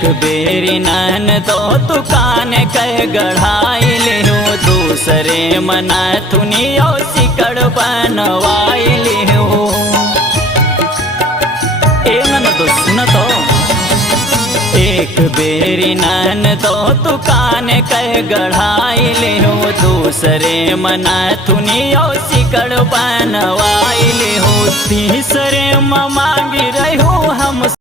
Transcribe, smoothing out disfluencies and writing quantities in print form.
एक बेरी नन तो दुकान कह गढ़ाई लिहू दूसरे मना थुनियो सिकड़ बनवाई लिहू। नन तो सुन तो एक बेरी नन तो दुकान कह गढ़ाई लिहू दूसरे मना थुनियो सिकड़ बनवाई लिहू। तीसरे मांगी रहू हम